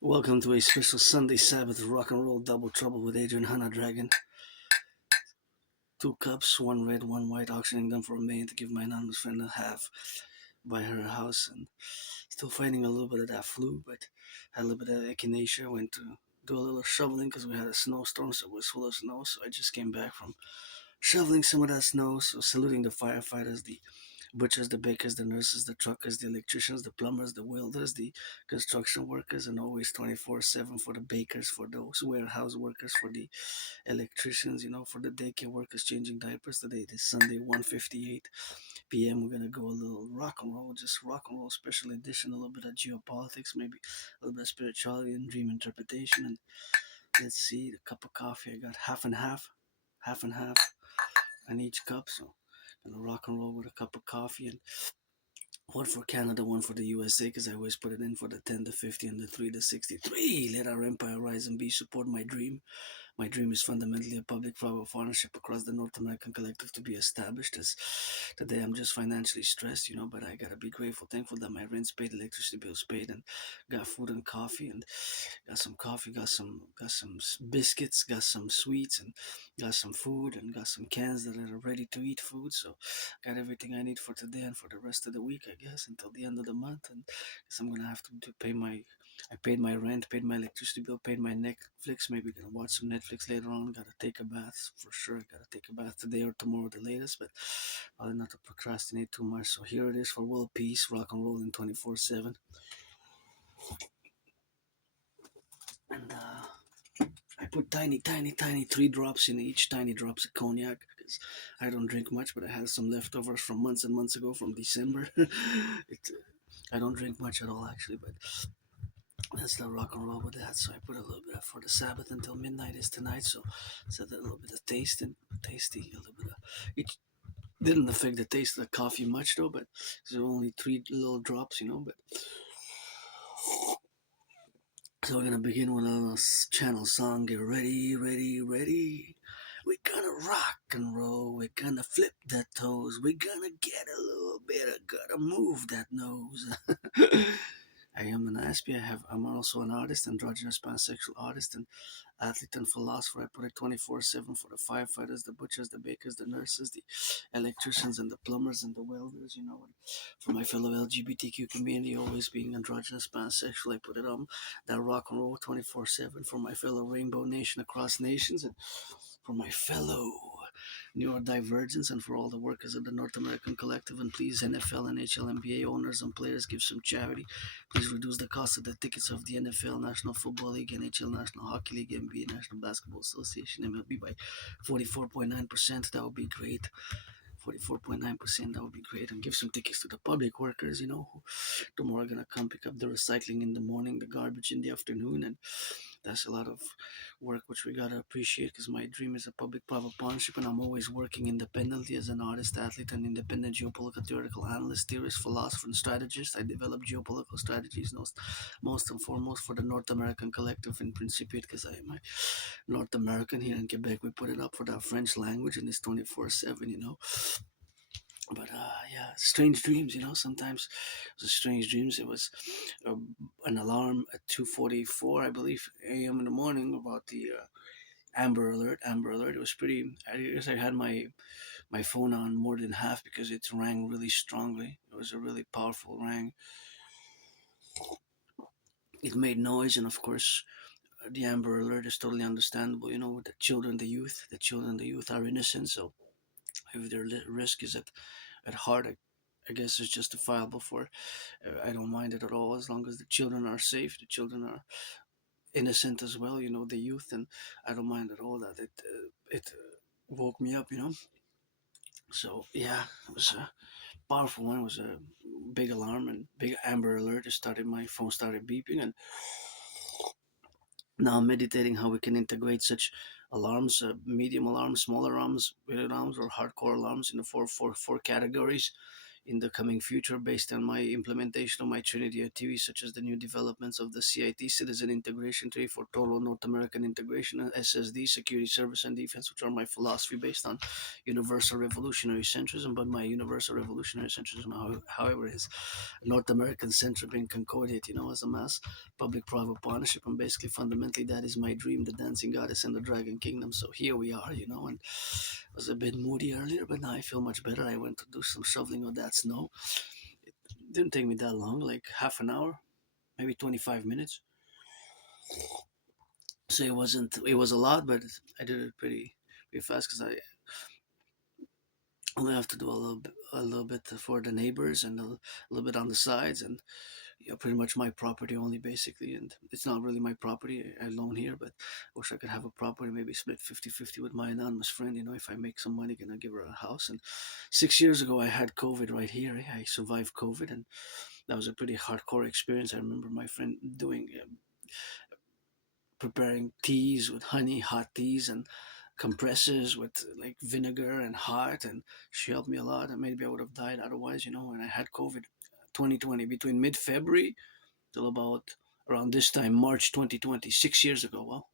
Welcome to a special Sunday Sabbath rock and roll double trouble with Adrian Hannah Dragon. Two cups, one red, one white, auctioning them for a million to give my anonymous friend a half by her house. And still fighting a little bit of that flu, but had a little bit of echinacea. Went to do a little shoveling because we had a snowstorm, so it was full of snow. So I just came back from shoveling some of that snow. So saluting the firefighters, the butchers, the bakers, the nurses, the truckers, the electricians, the plumbers, the welders, the construction workers, and always 24/7 for the bakers, for those warehouse workers, for the electricians, for the daycare workers changing diapers. Today is Sunday, 1:58 p.m. We're gonna go a little rock and roll, just rock and roll special edition, a little bit of geopolitics, maybe a little bit of spirituality and dream interpretation. And let's see, the cup of coffee, I got half and half on each cup. So gonna rock and roll with a cup of coffee and one for Canada, one for the USA, because I always put it in for the 10, the 50, and the 3, the 63. Let our empire rise and be. Support my dream. My dream is fundamentally a public-private partnership across the North American collective to be established. As today I'm just financially stressed, but I gotta be grateful, thankful that my rent's paid, electricity bills paid, and got food and coffee, and got some coffee, got some biscuits, got some sweets, and got some food, and got some cans that are ready to eat food. So got everything I need for today and for the rest of the week, I guess, until the end of the month. And guess I'm gonna have to pay my I paid my rent, paid my electricity bill, paid my Netflix. Maybe gonna watch some Netflix later on. Gotta take a bath for sure. Gotta take a bath today or tomorrow, the latest. But I'll not to procrastinate too much. So here it is for world peace, rock and rolling 24/7. And I put tiny, tiny, tiny 3 drops in each tiny drops of cognac because I don't drink much, but I had some leftovers from months and months ago from December. I don't drink much at all actually, but let's still rock and roll with that. So I put a little bit of for the Sabbath until midnight is tonight. So a little bit of tasty, a little bit of it didn't affect the taste of the coffee much though, but there were only 3 little drops. But so we're gonna begin with a little channel song. Get ready, ready, ready. We're gonna rock and roll. We're gonna flip the toes. We're gonna get a little bit of gotta move that nose. I am an Aspie. I'm also an artist, androgynous pansexual artist, and athlete and philosopher. I put it 24/7 for the firefighters, the butchers, the bakers, the nurses, the electricians, and the plumbers and the welders. And for my fellow LGBTQ community, always being androgynous pansexual, I put it on that rock and roll 24/7 for my fellow Rainbow Nation across nations, and for my fellow neurodivergence, and for all the workers of the North American Collective. And please, NFL, NHL, NBA owners and players, give some charity. Please reduce the cost of the tickets of the NFL, National Football League, NHL, National Hockey League, NBA, National Basketball Association, MLB by 44.9%. That would be great. 44.9%, that would be great. And give some tickets to the public workers, who tomorrow are going to come pick up the recycling in the morning, the garbage in the afternoon. And that's a lot of work which we gotta appreciate because my dream is a public-private partnership, and I'm always working independently as an artist, athlete, and independent geopolitical theoretical analyst, theorist, philosopher, and strategist. I develop geopolitical strategies most and foremost for the North American collective in Principiate because I am a North American here in Quebec. We put it up for that French language and it's 24/7. But yeah, strange dreams. Sometimes it was strange dreams. It was uh, an alarm at 2:44, I believe, a.m. in the morning about the Amber Alert. Amber Alert. It was pretty. I guess I had my phone on more than half because it rang really strongly. It was a really powerful rang. It made noise, and of course, the Amber Alert is totally understandable. The children, the youth are innocent, so if their risk is at heart, I guess it's justifiable for. I don't mind it at all as long as the children are safe. The children are innocent as well. The youth, and I don't mind at all that it woke me up. So yeah, it was a powerful one. It was a big alarm and big Amber Alert. It started my phone started beeping, and now I'm meditating how we can integrate such alarms, medium alarms, small alarms, big alarms, or hardcore alarms into four categories. in the coming future based on my implementation of my Trinity activities, such as the new developments of the CIT Citizen Integration Tree for Total North American Integration and SSD Security Service and Defense, which are my philosophy based on universal revolutionary centrism. But my universal revolutionary centrism, however, is North American centric being concordate, as a mass public private partnership. And basically, fundamentally, that is my dream, the dancing goddess and the dragon kingdom. So here we are, and I was a bit moody earlier, but now I feel much better. I went to do some shoveling of that snow. It didn't take me that long, like half an hour, maybe 25 minutes. So it was a lot, but I did it pretty fast because I only have to do a little bit for the neighbors and a little bit on the sides, and pretty much my property only basically. And it's not really my property. I loan here, but I wish I could have a property, maybe split 50-50 with my anonymous friend. If I make some money, gonna give her a house. And 6 years ago, I had COVID right here. I survived COVID, and that was a pretty hardcore experience. I remember my friend doing preparing teas with honey, hot teas, and compressors with like vinegar and hot, and she helped me a lot, and maybe I would have died otherwise, when I had COVID 2020, between mid-February till about around this time, March 2020, 6 years ago. Well,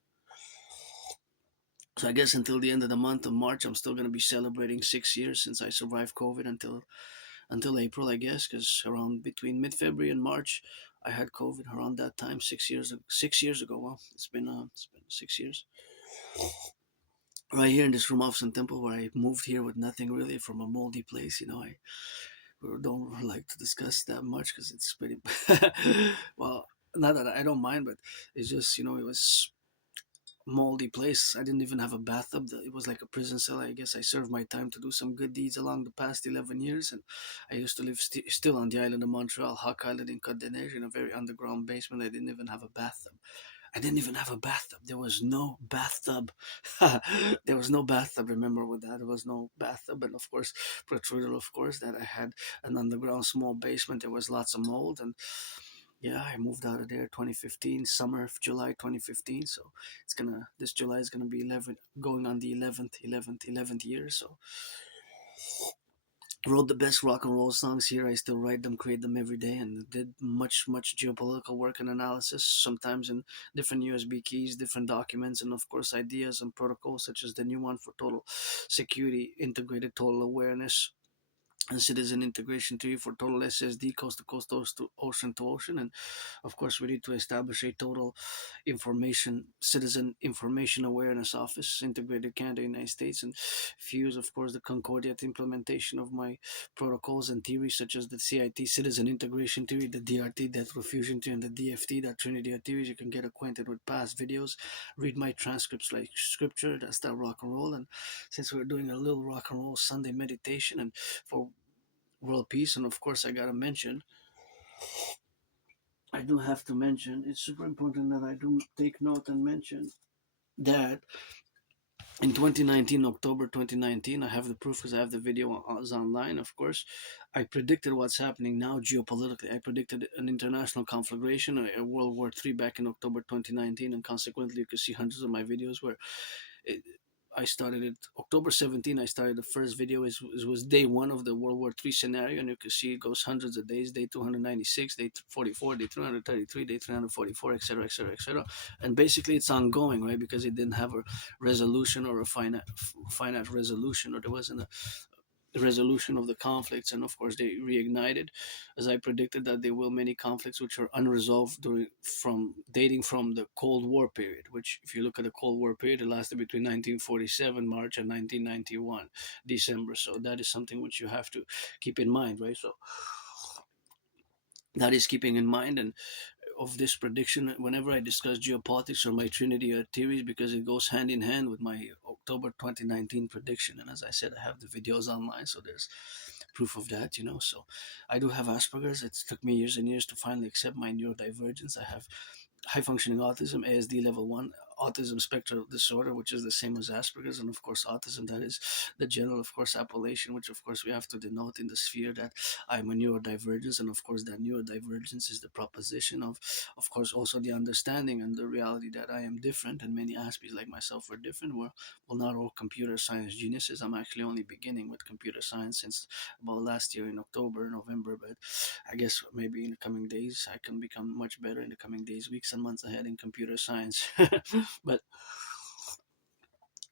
so I guess until the end of the month of March, I'm still going to be celebrating 6 years since I survived COVID until April, I guess, because around between mid-February and March, I had COVID around that time, 6 years. 6 years ago. Well, it's been 6 years. Right here in this room off Sun Temple, where I moved here with nothing really from a moldy place. I don't like to discuss that much because it's pretty. Well, not that I don't mind, but it's just it was moldy place. I didn't even have a bathtub. It was like a prison cell. I guess I served my time to do some good deeds along the past 11 years. And I used to live still on the island of Montreal, Hawk Island in Côte des Neiges, in a very underground basement. I didn't even have a bathtub. I didn't even have a bathtub. There was no bathtub. There was no bathtub. Remember with that, there was no bathtub. And of course, protruded, of course, that I had an underground small basement. There was lots of mold. And yeah, I moved out of there 2015, summer of July 2015. So this July is gonna be 11, going on the 11th year. So wrote the best rock and roll songs here. I still write them, create them every day, and did much geopolitical work and analysis, sometimes in different USB keys, different documents, and of course ideas and protocols such as the new one for total security, integrated total awareness, and citizen integration theory for total SSD, coast to coast, ocean to ocean. And of course, we need to establish a total citizen information awareness office, integrated Canada, United States, and fuse, of course, the Concordiat implementation of my protocols and theories, such as the CIT citizen integration theory, the DRT death refusion theory, and the DFT, that Trinity of theories. You can get acquainted with past videos, read my transcripts like scripture. That's that rock and roll. And since we're doing a little rock and roll Sunday meditation, and for world peace, and of course, I do have to mention, it's super important that I do take note and mention that in 2019, October 2019, I have the proof because I have the video online, of course. I predicted what's happening now geopolitically. I predicted an international conflagration, a World War III back in October 2019, and consequently, you can see hundreds of my videos where it, I started it October 17. I started the first video. It was day one of the World War III scenario, and you can see it goes hundreds of days. Day 296, day 44, day 333, day 344, etc., etc., etc. And basically, it's ongoing, right? Because it didn't have a resolution or a finite resolution, or there wasn't a resolution of the conflicts. And of course, they reignited, as I predicted that there will many conflicts which are unresolved dating from the Cold War period. Which, if you look at the Cold War period, it lasted between 1947 March and 1991 December. So that is something which you have to keep in mind, right? So that is keeping in mind. And of this prediction whenever I discuss geopolitics or my Trinity theories, because it goes hand in hand with my October 2019 prediction. And as I said, I have the videos online, so there's proof of that. So I do have Asperger's. It took me years and years to finally accept my neurodivergence. I have high functioning autism, ASD level 1, autism spectrum disorder, which is the same as Asperger's, and of course autism. That is the general, of course, appellation, which of course we have to denote in the sphere that I'm a neurodivergence, and of course that neurodivergence is the proposition of course, also the understanding and the reality that I am different, and many Aspies like myself are different. We're well, not all computer science geniuses. I'm actually only beginning with computer science since about last year in October, November, but I guess maybe in the coming days I can become much better in the coming days, weeks, and months ahead in computer science. But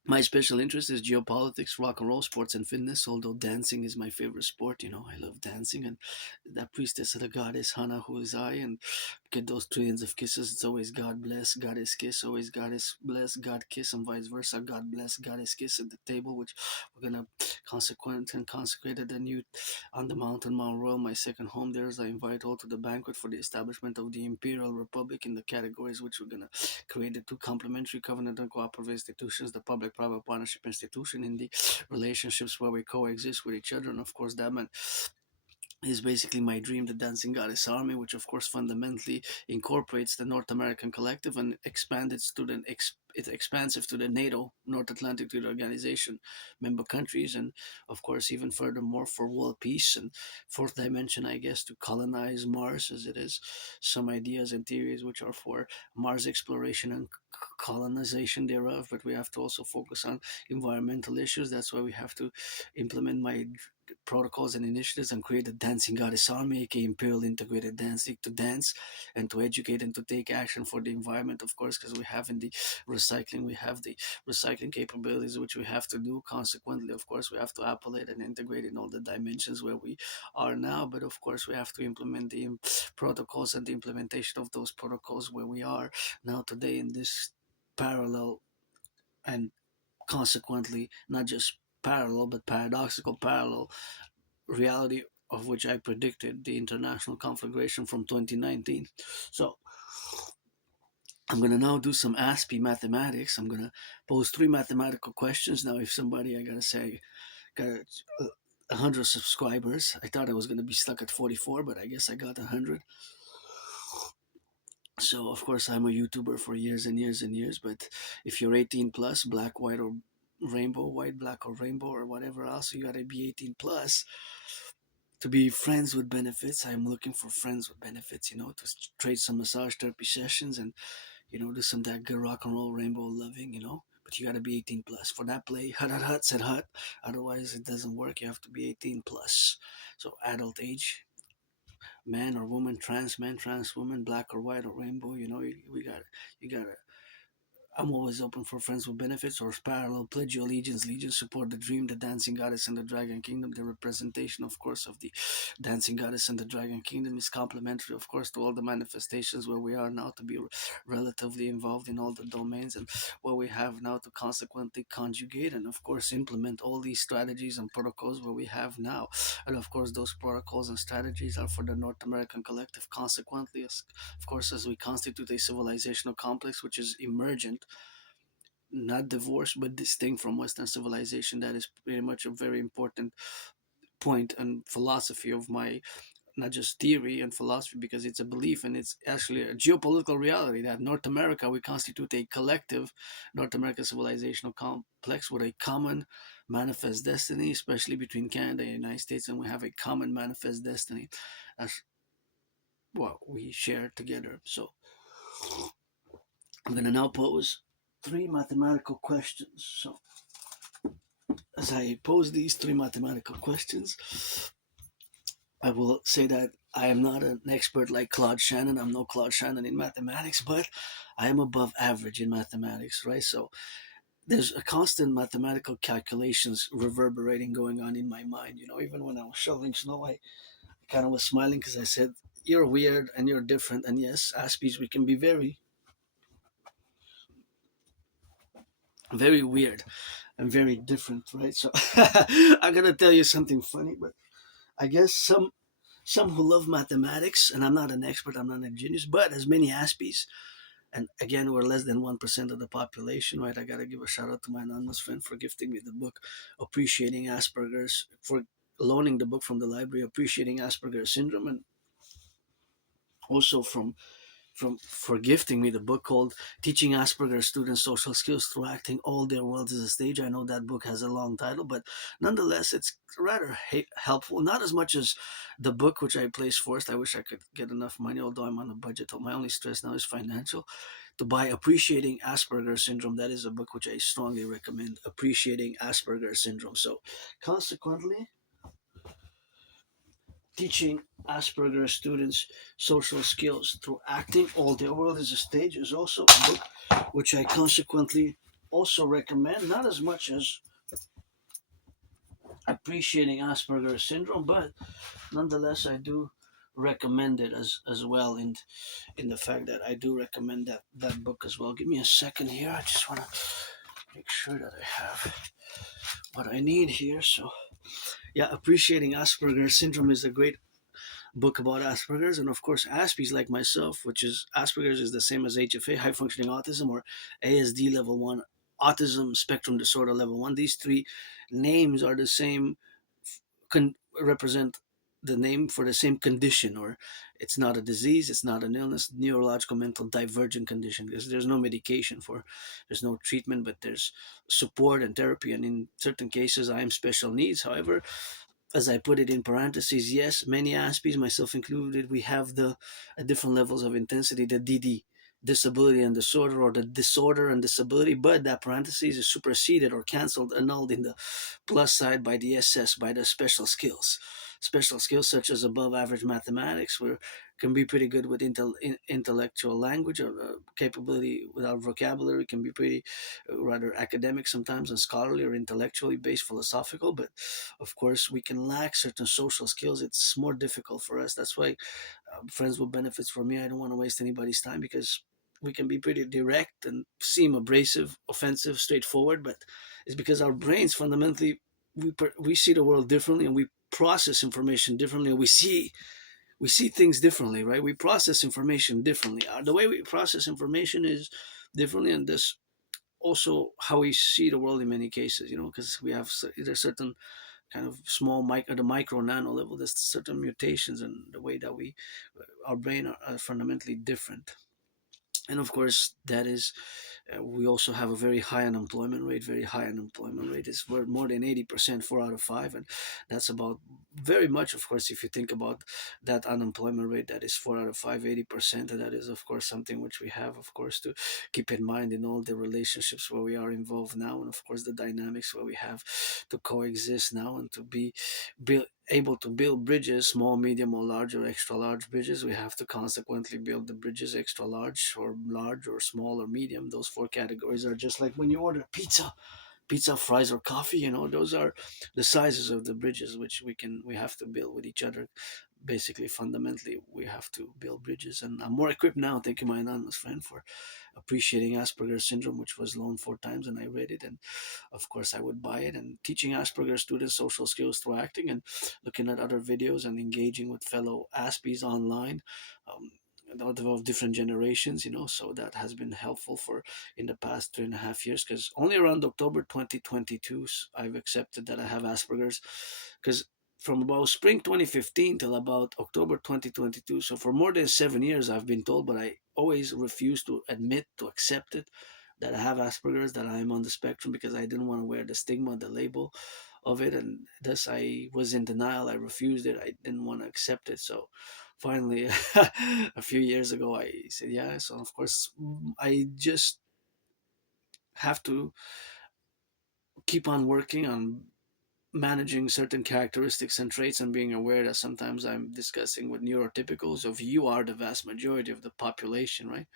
my special interest is geopolitics, rock and roll, sports, and fitness. Although dancing is my favorite sport, I love dancing. And that priestess of the goddess Hana, who is I, and get those trillions of kisses. It's always God bless, Goddess kiss, always Goddess bless, God kiss, and vice versa. God bless, Goddess kiss at the table, which we're gonna consequent and consecrated the new on the mountain, Mount Royal, my second home. There, as I invite all to the banquet for the establishment of the Imperial Republic in the categories which we're gonna create the two complementary covenant and cooperative institutions, the public-private partnership institution in the relationships where we coexist with each other. And of course, that meant is basically my dream, the Dancing Goddess Army, which of course fundamentally incorporates the North American Collective and it's expansive to the NATO, North Atlantic Treaty Organization member countries, and of course even furthermore for world peace and fourth dimension, I guess, to colonize Mars, as it is some ideas and theories which are for Mars exploration and colonization thereof. But we have to also focus on environmental issues. That's why we have to implement my protocols and initiatives and create a dancing goddess army, aka Imperial Integrated Dancing, to dance and to educate and to take action for the environment, of course, because we have in the recycling, we have the recycling capabilities which we have to do. Consequently, of course, we have to appellate and integrate in all the dimensions where we are now. But of course, we have to implement the protocols and the implementation of those protocols where we are now today in this parallel and consequently not just parallel but paradoxical parallel reality of which I predicted the international conflagration from 2019. So I'm going to now do some Aspie mathematics. I'm going to pose three mathematical questions. Now, if somebody, I got to say, got 100 subscribers, I thought I was going to be stuck at 44, but I guess I got 100. So, of course, I'm a YouTuber for years and years and years, but if you're 18 plus, black, white, or rainbow, white, black, or rainbow, or whatever else, you got to be 18 plus to be friends with benefits. I'm looking for friends with benefits, to trade some massage therapy sessions and, do some that good rock and roll rainbow loving. But you got to be 18 plus. For that play, hut, hut, hut, said hut. Otherwise, it doesn't work. You have to be 18 plus. So, adult age, man or woman, trans man, trans woman, black or white or rainbow, you got to I'm always open for friends with benefits or parallel. Pledge your allegiance, legion, support the dream, the dancing goddess and the dragon kingdom. The representation, of course, of the dancing goddess and the dragon kingdom is complementary, of course, to all the manifestations where we are now to be relatively involved in all the domains and what we have now to consequently conjugate and, of course, implement all these strategies and protocols where we have now. And, of course, those protocols and strategies are for the North American Collective. Consequently, of course, as we constitute a civilizational complex which is emergent, not divorced but distinct from Western civilization. That is pretty much a very important point and philosophy of my not just theory and philosophy, because it's a belief and it's actually a geopolitical reality that North America, we constitute a collective North American civilizational complex with a common manifest destiny, especially between Canada and the United States, and we have a common manifest destiny as what we share together. So I'm going to now pose three mathematical questions. So as I pose these three mathematical questions, I will say that I am not an expert like Claude Shannon. I'm no Claude Shannon in mathematics, but I am above average in mathematics, right? So there's a constant mathematical calculations reverberating going on in my mind. Even when I was shoveling snow, I kind of was smiling because I said, "You're weird and you're different." And yes, Aspies, we can be very, very weird and very different, right? So I'm gonna tell you something funny, but I guess some who love mathematics, and I'm not an expert, I'm not a genius, but as many Aspies, and again, we're less than 1% of the population, right? I gotta give a shout out to my anonymous friend for gifting me the book, Appreciating Asperger's, for loaning the book from the library, Appreciating Asperger's Syndrome, and also from for gifting me the book called Teaching Asperger's Students Social Skills Through Acting All Their Worlds is a Stage. I know that book has a long title, but nonetheless, it's rather helpful. Not as much as the book which I placed first. I wish I could get enough money, although I'm on a budget. My only stress now is financial. To buy Appreciating Asperger's Syndrome. That is a book which I strongly recommend. Appreciating Asperger's Syndrome. So, consequently, Teaching Asperger's Students Social Skills Through Acting All Their World is a Stage is also a book which I consequently also recommend, not as much as Appreciating Asperger's Syndrome, but nonetheless I do recommend it as well, in the fact that I do recommend that book as well. Give me a second here. I just want to make sure that I have what I need here. So yeah, Appreciating Asperger's Syndrome is a great book about Asperger's, and of course Aspie's like myself, which is Asperger's is the same as HFA, high functioning autism, or ASD level 1, autism spectrum disorder level 1. These three names are the same, represent the name for the same condition, or it's not a disease, it's not an illness, neurological mental divergent condition, because there's no medication for, there's no treatment, but there's support and therapy, and in certain cases I am special needs. However, as I put it in parentheses, yes, many Aspies, myself included, we have the at different levels of intensity, the DD, disability and disorder, or the disorder and disability, but that parentheses is superseded or cancelled, annulled in the plus side by the SS, by the special skills. Special skills such as above average mathematics, where can be pretty good with intellectual language, or capability without vocabulary can be pretty rather academic sometimes, and scholarly or intellectually based, philosophical. But of course, we can lack certain social skills. It's more difficult for us. That's why friends with benefits, for me, I don't want to waste anybody's time, because we can be pretty direct and seem abrasive, offensive, straightforward, but it's because our brains fundamentally, we see the world differently, and we process information differently, and we see things differently, right? We process information differently. The way we process information is differently, and this also how we see the world in many cases, because we have there's certain kind of small at the micro nano level, there's certain mutations in the way that our brain are fundamentally different. And of course, that is, we also have a very high unemployment rate. Very high unemployment rate is more than 80%, 4 out of 5, and that's about very much. Of course, if you think about that unemployment rate, that is 4 out of 5, 80%, and that is of course something which we have, of course, to keep in mind in all the relationships where we are involved now, and of course the dynamics where we have to coexist now, and to be able to build bridges, small, medium, or large, or extra large bridges. We have to consequently build the bridges extra large, or small, or medium. Those four categories are just like when you order pizza, fries, or coffee. Those are the sizes of the bridges which we have to build with each other. Basically, fundamentally, we have to build bridges, and I'm more equipped now. Thank you, my anonymous friend, for Appreciating Asperger's Syndrome, which was loaned 4 times, and I read it, and of course I would buy it. And Teaching Asperger's Students Social Skills Through Acting, and looking at other videos, and engaging with fellow Aspies online. Um, of different generations, so that has been helpful for in the past 3.5 years, because only around October 2022 I've accepted that I have Asperger's, because from about spring 2015 till about October 2022, so for more than 7 years I've been told, but I always refused to admit, to accept it, that I have Asperger's, that I'm on the spectrum, because I didn't want to wear the stigma, the label of it, and thus I was in denial. I refused it. I didn't want to accept it. So finally, a few years ago, I said yeah. So of course, I just have to keep on working on managing certain characteristics and traits, and being aware that sometimes I'm discussing with neurotypicals of, you are the vast majority of the population, right?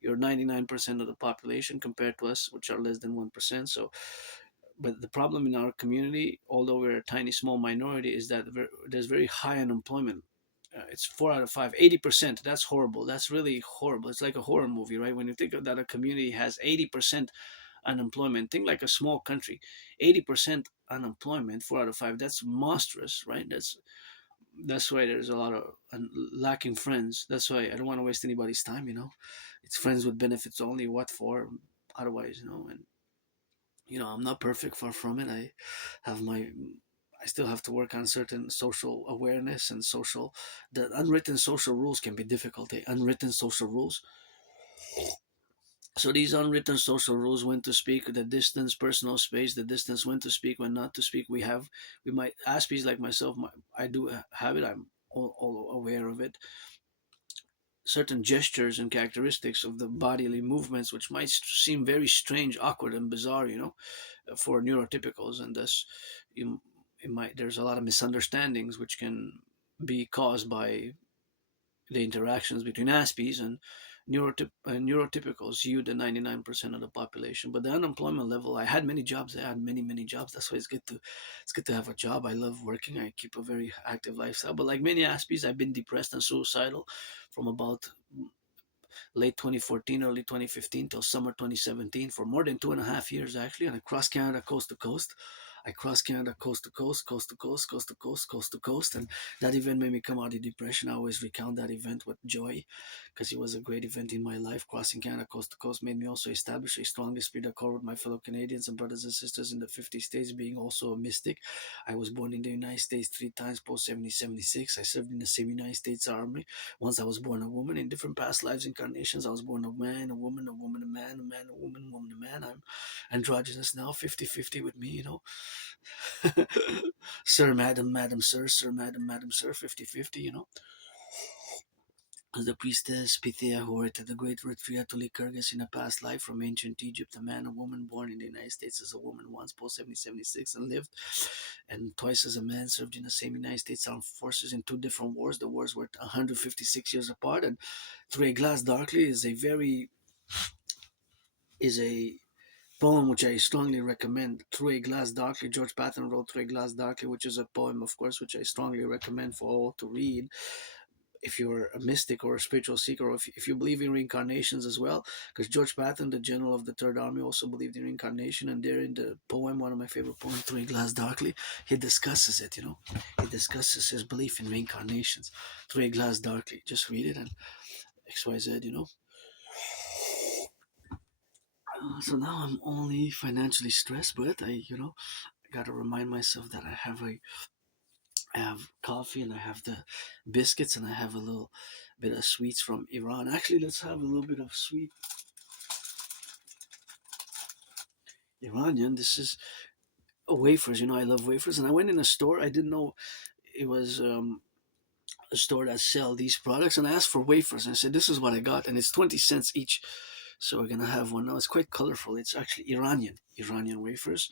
You're 99% of the population compared to us, which are less than 1%. So, but the problem in our community, although we're a tiny small minority, is that there's very high unemployment. It's 4 out of 5, 80%. That's horrible. That's really horrible. It's like a horror movie, right? When you think of that, a community has 80% unemployment. Think like a small country, 80% unemployment, 4 out of 5. That's monstrous, right? That's why there's a lot of lacking friends. That's why I don't want to waste anybody's time. It's friends with benefits only. What for? Otherwise, and I'm not perfect, far from it. I have my I still have to work on certain social awareness and social. The unwritten social rules can be difficult. Unwritten social rules. So these unwritten social rules: when to speak, the distance, personal space, the distance, when to speak, when not to speak. We might Aspies like myself. I do have it. I'm all aware of it. Certain gestures and characteristics of the bodily movements, which might seem very strange, awkward, and bizarre, for neurotypicals, and thus, you, it might there's a lot of misunderstandings which can be caused by the interactions between Aspies and neurotypicals, you the 99% of the population. But the unemployment level, I had many jobs. I had many jobs. That's why it's good to have a job. I love working. I keep a very active lifestyle. But like many Aspies, I've been depressed and suicidal from about late 2014, early 2015 till summer 2017 for more than 2.5 years actually, and I crossed Canada coast to coast. I crossed Canada coast to coast, coast to coast, coast to coast, coast to coast, and that event made me come out of depression. I always recount that event with joy because it was a great event in my life. Crossing Canada coast to coast made me also establish a strong esprit de corps with my fellow Canadians and brothers and sisters in the 50 states, being also a mystic. I was born in the United States 3 times post 1776. I served in the same United States Army. Once I was born a woman. In different past lives incarnations, I was born a man, a woman, a woman, a man, a man, a woman, a woman, a man. I'm androgynous now, 50-50 with me. Sir, madam, madam, sir, madam, sir, 50-50. As the priestess Pythia, who orated the great Ritria to Lycurgus in a past life from ancient Egypt, a man, a woman, born in the United States as a woman once post 1776 and lived, and twice as a man, served in the same United States Armed Forces in 2 different wars. The wars were 156 years apart, and Through a Glass Darkly is a poem which I strongly recommend. Through a Glass Darkly, George Patton wrote Through a Glass Darkly, which is a poem, of course, which I strongly recommend for all to read if you're a mystic or a spiritual seeker, or if you believe in reincarnations as well. Because George Patton, the general of the Third Army, also believed in reincarnation, and there in the poem, one of my favorite poems, Through a Glass Darkly, he discusses it. He discusses his belief in reincarnations. Through a Glass Darkly, just read it, and XYZ. So now I'm only financially stressed, but I gotta remind myself that I have coffee, and I have the biscuits, and I have a little bit of sweets from Iran. Actually, let's have a little bit of sweet Iranian. This is wafers. I love wafers, and I went in a store. I didn't know it was a store that sell these products, and I asked for wafers, and I said, "This is what I got," and it's 20 cents each. So we're gonna have one now. It's quite colorful. It's actually Iranian wafers,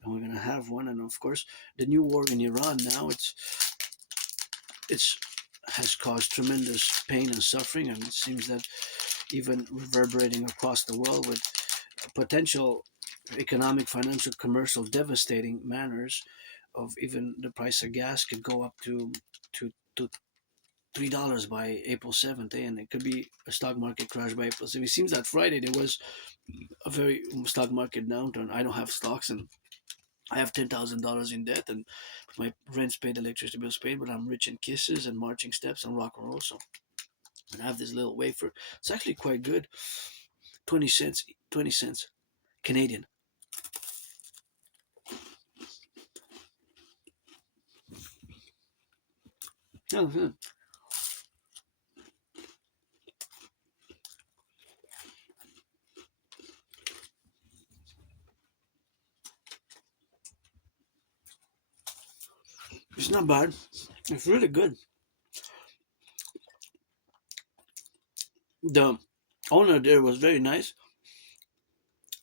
and we're gonna have one. And of course, the new war in Iran now. It's has caused tremendous pain and suffering, and it seems that even reverberating across the world with potential economic, financial, commercial, devastating manners of even the price of gas could go up to $3 by April 7th, and it could be a stock market crash by April 7th. It seems that Friday there was a very stock market downturn. I don't have stocks, and I have $10,000 in debt, and my rent's paid, electricity bill's paid, but I'm rich in kisses and marching steps and rock and roll. So I have this little wafer. It's actually quite good. 20 cents, 20 cents Canadian. Oh, it's not bad. It's really good. The owner there was very nice.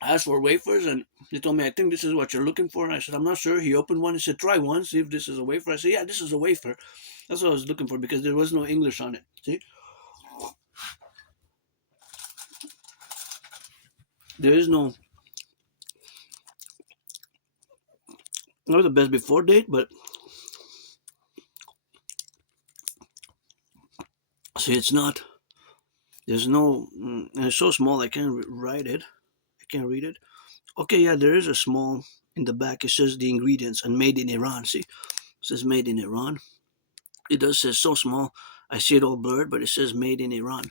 I asked for wafers, and he told me, "I think this is what you're looking for." And I said, "I'm not sure." He opened one. He said, "Try one, see if this is a wafer." I said, "Yeah, this is a wafer." That's what I was looking for, because there was no English on it. See, there is no, not the best before date, but see, it's not. There's no. It's so small I can't write it. I can't read it. Okay, yeah, there is a small in the back. It says the ingredients and made in Iran. See, it says made in Iran. It does say so small. I see it all blurred, but it says made in Iran.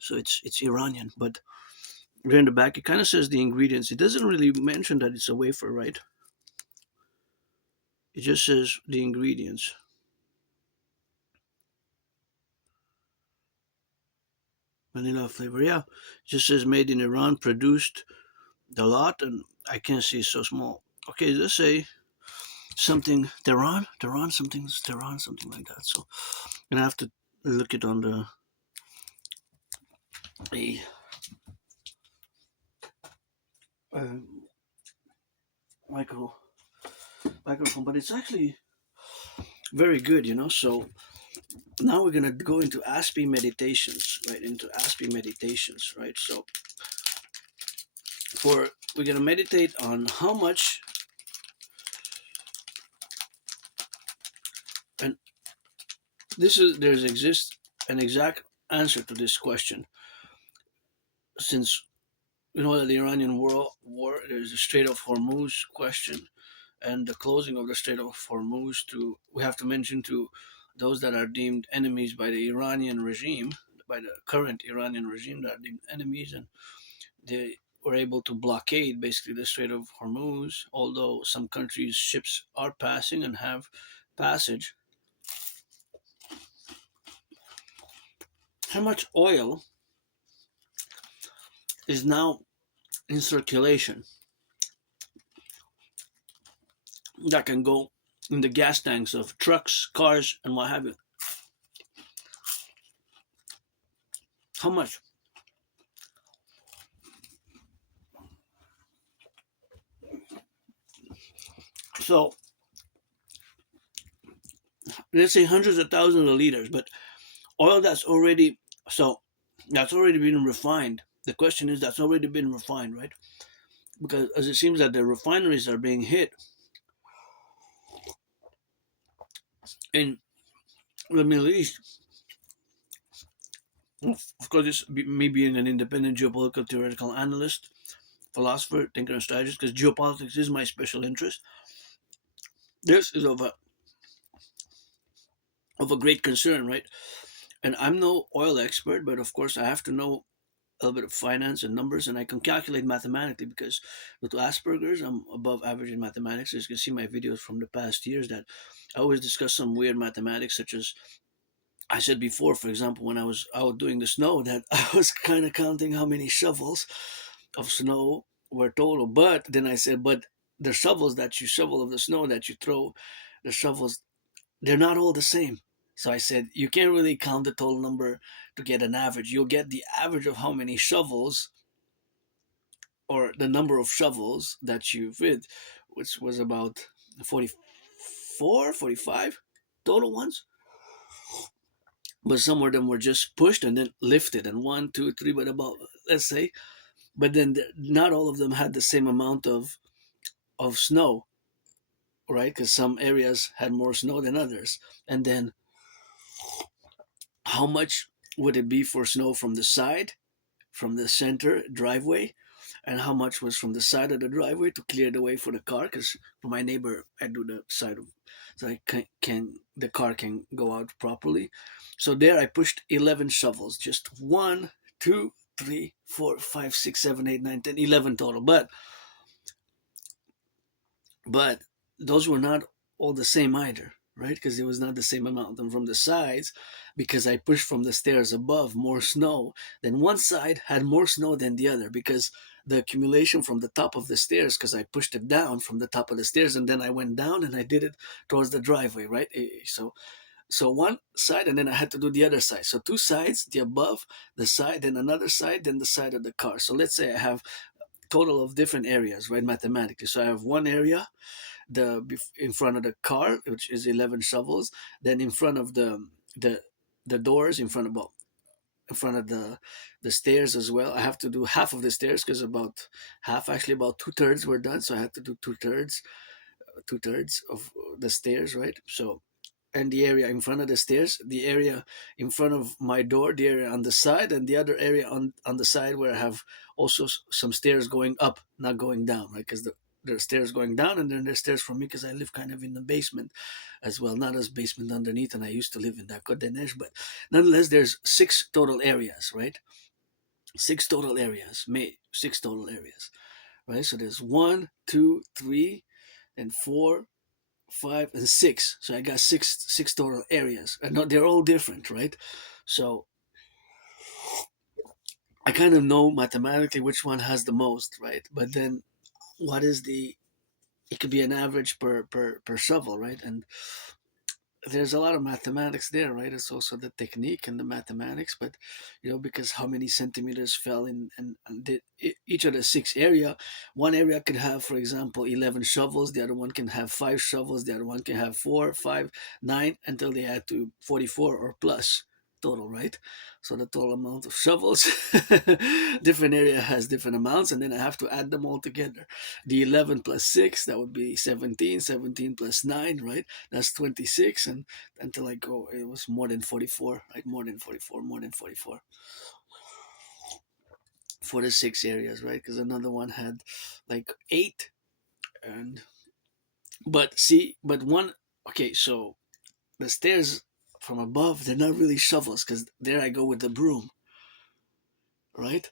So it's Iranian. But there in the back, it kind of says the ingredients. It doesn't really mention that it's a wafer, right? It just says the ingredients. Vanilla flavor, yeah. It just says made in Iran, produced a lot, and I can't see it's so small. Okay, let's say something Tehran, something like that. So I'm gonna have to look it on the uh, micro microphone, but it's actually very good, you know. So now we're gonna go into Aspie meditations, right? Into Aspie meditations, right? So for we're gonna meditate on how much, and there's exists an exact answer to this question, since you know that the Iranian war, there's a Strait of Hormuz question, and the closing of the Strait of Hormuz to, we have to mention, to those that are deemed enemies by the Iranian regime, by the current Iranian regime that are deemed enemies, and they were able to blockade basically the Strait of Hormuz, although some countries' ships are passing and have passage. How much oil is now in circulation that can go in the gas tanks of trucks, cars, and what have you? How much? So let's say hundreds of thousands of liters, but oil that's already, so that's already been refined. The question is, that's already been refined, right? Because as it seems that the refineries are being hit in the Middle East. Of course, this me being an independent geopolitical theoretical analyst, philosopher, thinker, and strategist, because geopolitics is my special interest. This is of a great concern, right? And I'm no oil expert, but of course I have to know a little bit of finance and numbers, and I can calculate mathematically because with Asperger's, I'm above average in mathematics. As you can see my videos from the past years that I always discuss some weird mathematics, such as I said before, for example, when I was out doing the snow, that I was kind of counting how many shovels of snow were total. But then I said, but the shovels that you shovel of the snow that you throw, the shovels, they're not all the same. So I said, you can't really count the total number to get an average. You'll get the average of how many shovels, or the number of shovels that you fit, which was about 44, 45 total ones. But some of them were just pushed and then lifted, and one, two, three, but about, let's say, but then not all of them had the same amount of snow, right? Because some areas had more snow than others. And then how much would it be for snow from the side, from the center driveway, and how much was from the side of the driveway to clear the way for the car? Because for my neighbor, I do the side of, so I can the car can go out properly. So there I pushed 11 shovels, just one, two, three, four, five, six, seven, eight, nine, 10, 11 total. But those were not all the same either, right? Because it was not the same amount. And from the sides, because I pushed from the stairs above more snow, then one side had more snow than the other, because the accumulation from the top of the stairs, because I pushed it down from the top of the stairs and then I went down and I did it towards the driveway, right? So one side, and then I had to do the other side. So two sides, the above, the side, then another side, then the side of the car. So let's say I have total of different areas, right? Mathematically. So I have one area, in front of the car, which is 11 shovels. Then in front of the the doors, in front of the stairs as well. I have to do half of the stairs, because about half, actually about two-thirds were done. So I had to do two-thirds of the stairs, right? So, and the area in front of the stairs, the area in front of my door, the area on the side, and the other area on the side where I have also some stairs going up, not going down, right? Because there's stairs going down, and then there's stairs for me, because I live kind of in the basement as well, not as basement underneath, and I used to live in that Codenesh, but nonetheless, there's six total areas, right? Six total areas, right? So there's one, two, three, and four, 5, and 6. So I got six total areas, and they're all different, right? So I kind of know mathematically which one has the most, right? But then what is the? It could be an average per shovel, right? And there's a lot of mathematics there, right? It's also the technique and the mathematics, but because how many centimeters fell in, and each of the 6 area, one area could have, for example, 11 shovels, the other one can have 5 shovels, the other one can have 4, 5, 9, until they add to 44 or plus total, right? So the total amount of shovels, different area has different amounts, and then I have to add them all together. The 11 plus 6, that would be 17. 17 plus 9, right? That's 26, and until I go, it was more than 44, right? More than 44, more than 44 for the 6 areas, right? Because another one had like 8, and but one. Okay, so the stairs from above, they're not really shovels, because there I go with the broom, right?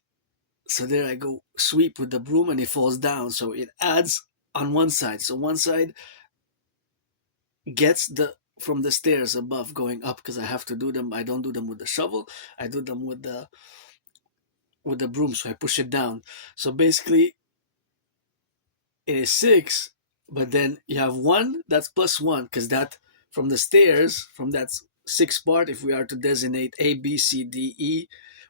So there I go sweep with the broom, and it falls down, so it adds on one side. So one side gets the from the stairs above going up, because I have to do them. I don't do them with the shovel. I do them with the broom. So I push it down. So basically, it is 6, but then you have 1 that's plus 1, because that from the stairs, from that 6 part, if we are to designate A, B, C, D, E,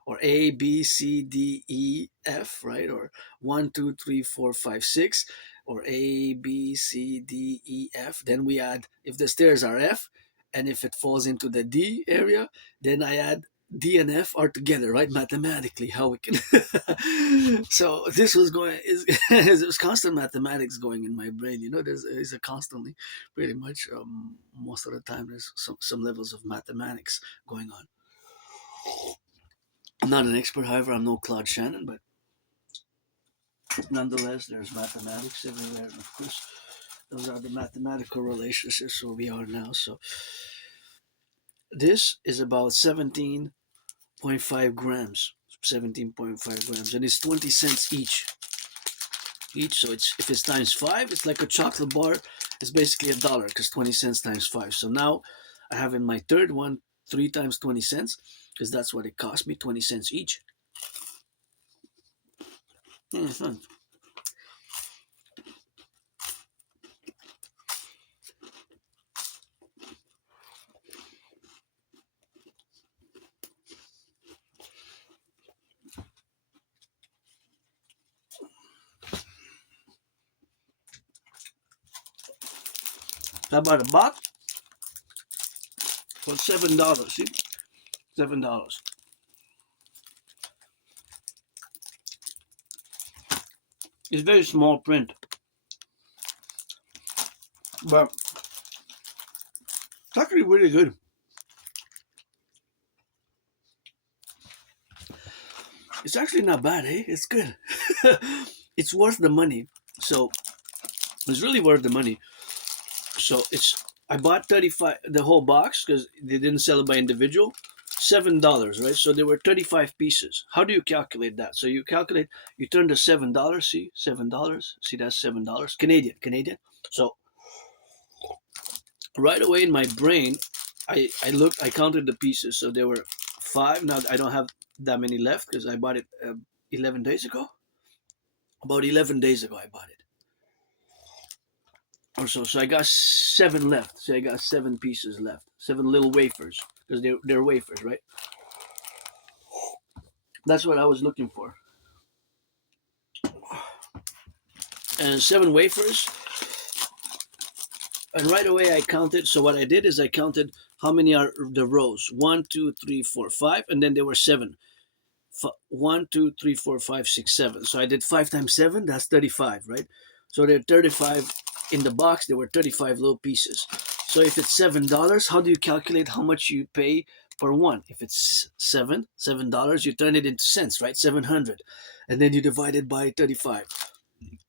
or A, B, C, D, E, F, right? Or 1, 2, 3, 4, 5, 6, or A, B, C, D, E, F. Then we add, if the stairs are F, and if it falls into the D area, then I add D and F are together, right? Mathematically, how we can. So this was going is there's constant mathematics going in my brain. There's a constantly, pretty much most of the time there's some levels of mathematics going on. I'm not an expert, however. I'm no Claude Shannon, but nonetheless, there's mathematics everywhere, and of course, those are the mathematical relationships where we are now. So this is about 17.5 grams. 17.5 grams, and it's 20 cents each. So it's, if it's times 5, it's like a chocolate bar. It's basically $1, because 20 cents times 5. So now I have in my third one 3 times 20 cents, because that's what it cost me, 20 cents each. Fun. How about a box for $7? See, $7. It's very small print, but it's actually really good. It's actually not bad, eh? It's good. It's worth the money. So it's really worth the money. So I bought 35 the whole box, because they didn't sell it by individual. $7, right? So there were 35 pieces. How do you calculate that? So you turn the $7. See, $7. See, that's $7 Canadian. So right away in my brain, I counted the pieces. So there were 5. Now I don't have that many left, because I bought it 11 days ago. About 11 days ago, I bought it. Or so. So I got 7 left. So I got 7 pieces left. 7 little wafers, because they're wafers, right? That's what I was looking for. And 7 wafers. And right away I counted. So what I did is I counted how many are the rows. 1, 2, 3, 4, 5, and then there were 7. 1, 2, 3, 4, 5, 6, 7. So I did 5 times 7. That's 35, right? So there are 35 in the box. There were 35 little pieces. So if it's $7, how do you calculate how much you pay per one? If it's $7, you turn it into cents, right? 700, and then you divide it by 35.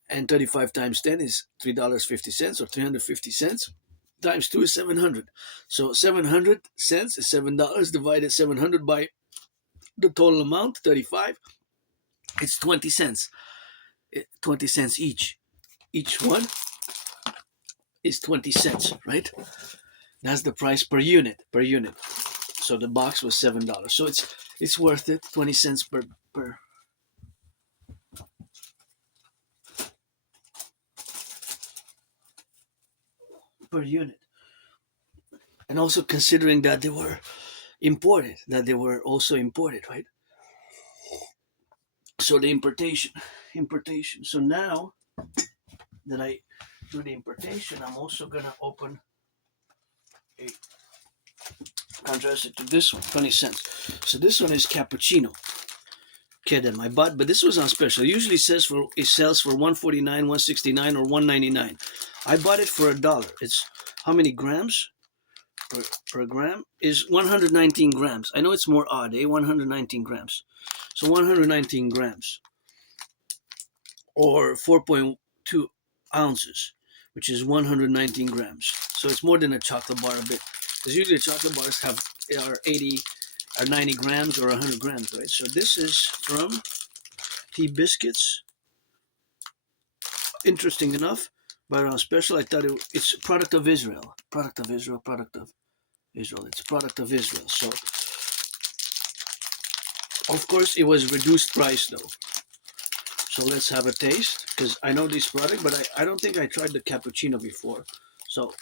And 35 times 10 is $3.50, or 350 cents. Times 2 is 700. So 700 cents is $7. Divided 700 by the total amount, 35. It's 20 cents. 20 cents each one. is 20 cents, right? That's the price per unit. So the box was $7. So it's worth it. 20 cents per unit. And also considering that they were also imported, right? So the importation. So now that I do the importation, I'm also gonna open a contrasted to this one, 20 cents. So this one is cappuccino. Kedem. I bought, but this was on special. It usually it sells for $1.49, $1.69, or $1.99. I bought it for $1. It's how many grams per gram? Is 119 grams. I know it's more odd, 119 grams. So 119 grams, or 4.2 ounces, which is 119 grams. So it's more than a chocolate bar a bit. Because usually chocolate bars are 80 or 90 grams or 100 grams, right? So this is from Tea Biscuits. Interesting enough, but on special, I thought it's product of Israel. Product of Israel. It's product of Israel. So, of course, it was reduced price though. So let's have a taste, because I know this product, but I don't think I tried the cappuccino before. So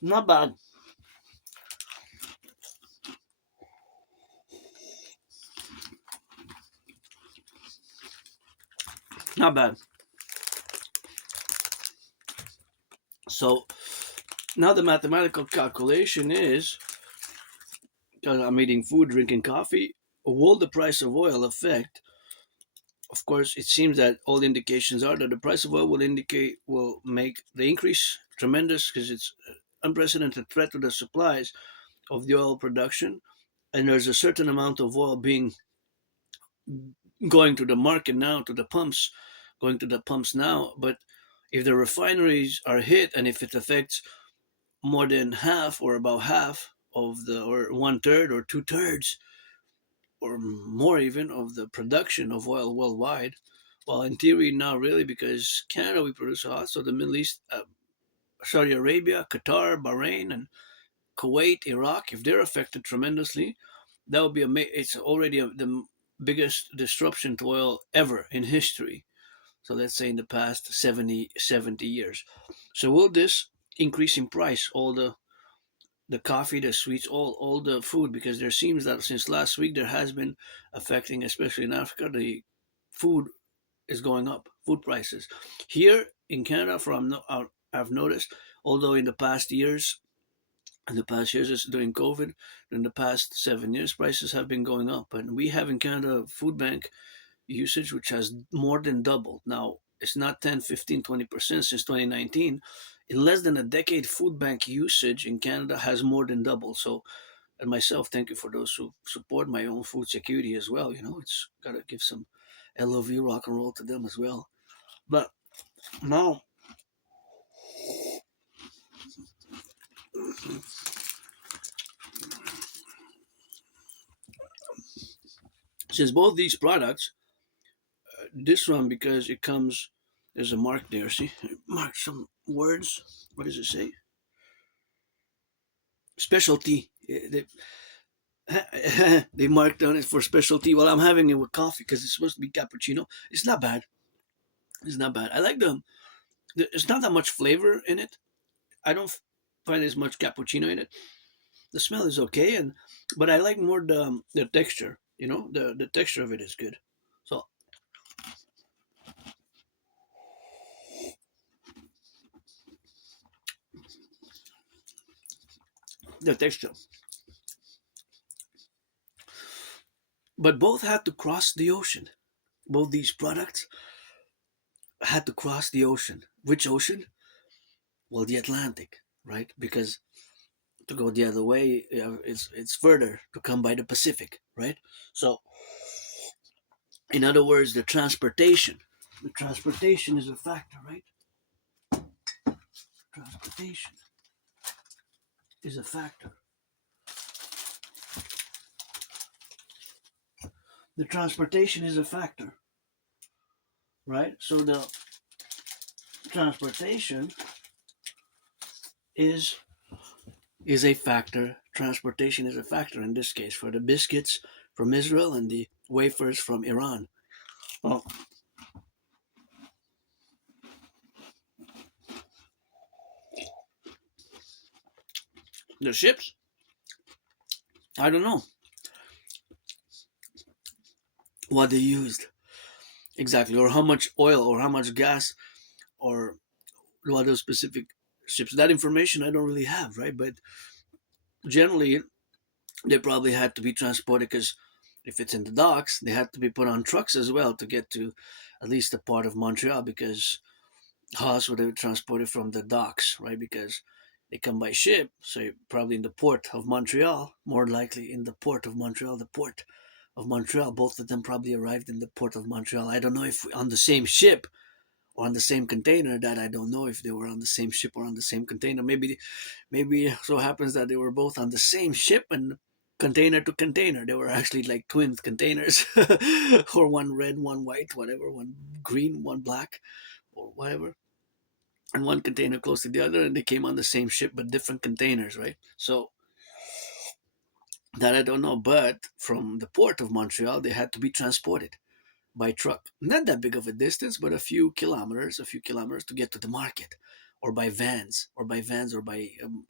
not bad. Not bad. So now the mathematical calculation is, because I'm eating food, drinking coffee, will the price of oil affect? Of course, it seems that all the indications are that the price of oil will make the increase tremendous, because it's unprecedented threat to the supplies of the oil production, and there's a certain amount of oil being going to the market now, going to the pumps now. But if the refineries are hit, and if it affects more than half or about half of or 1/3 or 2/3 or more even of the production of oil worldwide, well, in theory, not really, because Canada, we produce a lot. So the Middle East, Saudi Arabia, Qatar, Bahrain, and Kuwait, Iraq, if they're affected tremendously, that would be it's already the biggest disruption to oil ever in history. So let's say in the past 70 years. So will this increase in price all the coffee, the sweets, all the food? Because there seems that since last week there has been affecting, especially in Africa, the food is going up, food prices. Here in Canada, I've noticed, although in the past years, during COVID, in the past 7 years, prices have been going up. And we have in Canada food bank usage, which has more than doubled. Now, it's not 10, 15, 20% since 2019. In less than a decade, food bank usage in Canada has more than doubled. So, and myself, thank you for those who support my own food security as well. It's got to give some LOV rock and roll to them as well. But now, since both these products, this one, because it comes, there's a mark there. See, mark some words. What does it say? Specialty. They marked on it for specialty. Well, I'm having it with coffee because it's supposed to be cappuccino. It's not bad. It's not bad. I like It's not that much flavor in it. I don't find as much cappuccino in it. The smell is okay, but I like more the texture. The texture of it is good. So the texture. But both had to cross the ocean. Both these products had to cross the ocean. Which ocean? Well, the Atlantic, right? Because to go the other way, it's further to come by the Pacific, right? So, in other words, the transportation is a factor, right? Transportation is a factor. the transportation is a factor, right? So the transportation is is a factor. Transportation is a factor in this case for the biscuits from Israel and the wafers from Iran. Well, the ships, I don't know what they used exactly, or how much oil, or how much gas, or what those specific ships. That information I don't really have, right? But generally, they probably had to be transported because if it's in the docks, they had to be put on trucks as well to get to at least a part of Montreal because Haas would have transported from the docks, right? Because they come by ship, so you're probably in the port of Montreal, more likely in the port of Montreal, the port of Montreal. Both of them probably arrived in the port of Montreal. I don't know if on the same ship or on the same container. That I don't know if they were on the same ship or on the same container. Maybe so happens that they were both on the same ship and container to container. They were actually like twin containers, or one red, one white, whatever, one green, one black, or whatever, and one container close to the other, and they came on the same ship but different containers, right? So that I don't know, but from the port of Montreal, they had to be transported by truck. Not that big of a distance, but a few kilometers to get to the market, or by vans, or by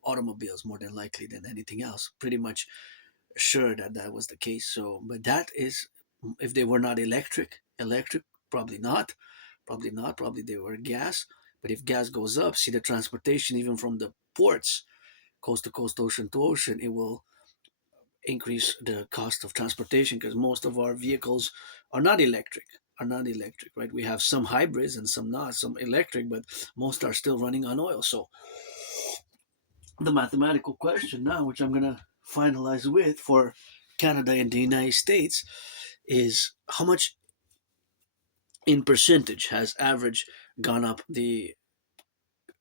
automobiles, more than likely than anything else. Pretty much sure that that was the case. So, but that is if they were not electric, probably not, probably not, probably they were gas. But if gas goes up, see the transportation even from the ports, coast to coast, ocean to ocean, it will increase the cost of transportation because most of our vehicles are not electric right? We have some hybrids and some not, some electric, but most are still running on oil. So the mathematical question now, which I'm going to finalize with for Canada and the United States, is how much in percentage has average gone up the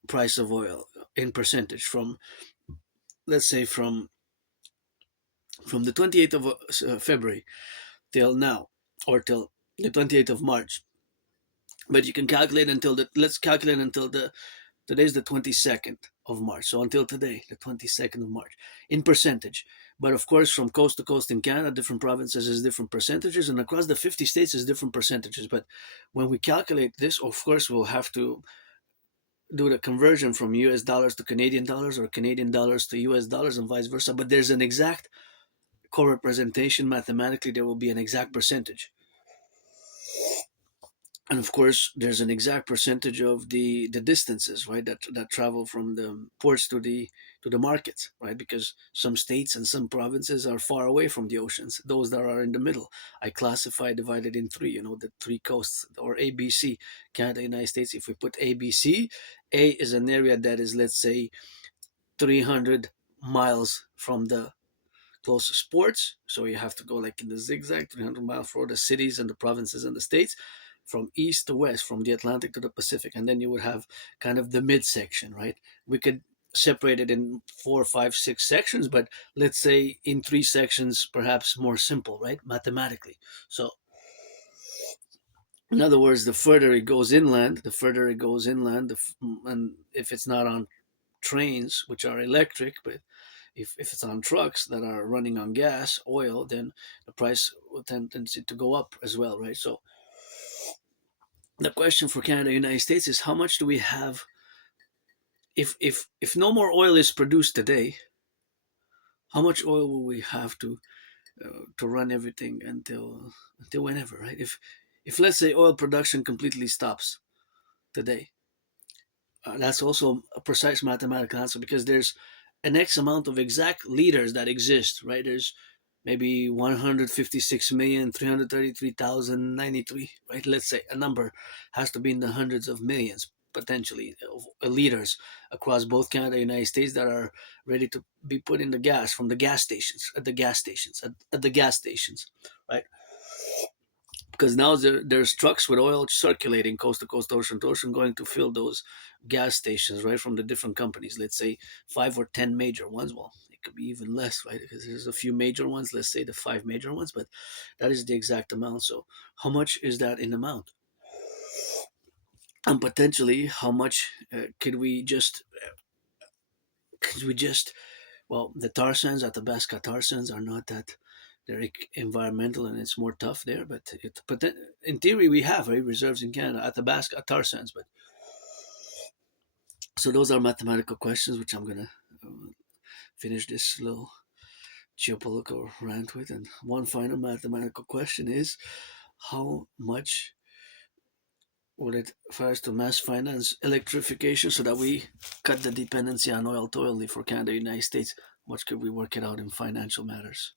price of oil in percentage from, let's say, from the 28th of February till now, or till the 28th of March. But you can calculate until the, let's calculate until the, today's the 22nd of March. So until today, the 22nd of March, in percentage. But of course, from coast to coast in Canada, different provinces is different percentages, and across the 50 states is different percentages. But when we calculate this, of course, we'll have to do the conversion from US dollars to Canadian dollars, or Canadian dollars to US dollars, and vice versa. But there's an exact co-representation mathematically. There will be an exact percentage, and of course there's an exact percentage of the distances, right, that travel from the ports to the markets, right? Because some states and some provinces are far away from the oceans. Those that are in the middle, I classify, divided in three, the three coasts, or ABC: Canada, United States. If we put ABC, A is an area that is, let's say, 300 miles from the closest ports. So you have to go like in the zigzag, 300 miles for the cities and the provinces and the states, from east to west, from the Atlantic to the Pacific. And then you would have kind of the midsection, right? We could separate it in 4, 5, 6 sections, but let's say in 3 sections, perhaps more simple, right? Mathematically. So, in other words, the further it goes inland, and if it's not on trains, which are electric, but if it's on trucks that are running on gas, oil, then the price will tendency to go up as well, right? So the question for Canada, United States, is how much do we have if no more oil is produced today? How much oil will we have to run everything until whenever, right? If let's say oil production completely stops today, that's also a precise mathematical answer, because there's an X amount of exact liters that exist, right? There's maybe 156,333,093, right? Let's say a number has to be in the hundreds of millions, potentially, of liters across both Canada and United States that are ready to be put in the gas from the gas stations, at the gas stations, right? Because now there's trucks with oil circulating coast to coast, ocean to ocean, going to fill those gas stations, right, from the different companies. Let's say 5 or 10 major ones. Well, could be even less, right? Because there's a few major ones, let's say the five major ones, but that is the exact amount. So how much is that in amount? And potentially, how much could we just, well, the tar sands at the Athabasca tar sands are not that, they're environmental and it's more tough there, but in theory we have, right, reserves in Canada at the Athabasca tar sands. But so those are mathematical questions, which I'm gonna finish this little geopolitical rant with. And one final mathematical question is, how much would it first to mass finance electrification so that we cut the dependency on oil totally for Canada, United States? How much could we work it out in financial matters?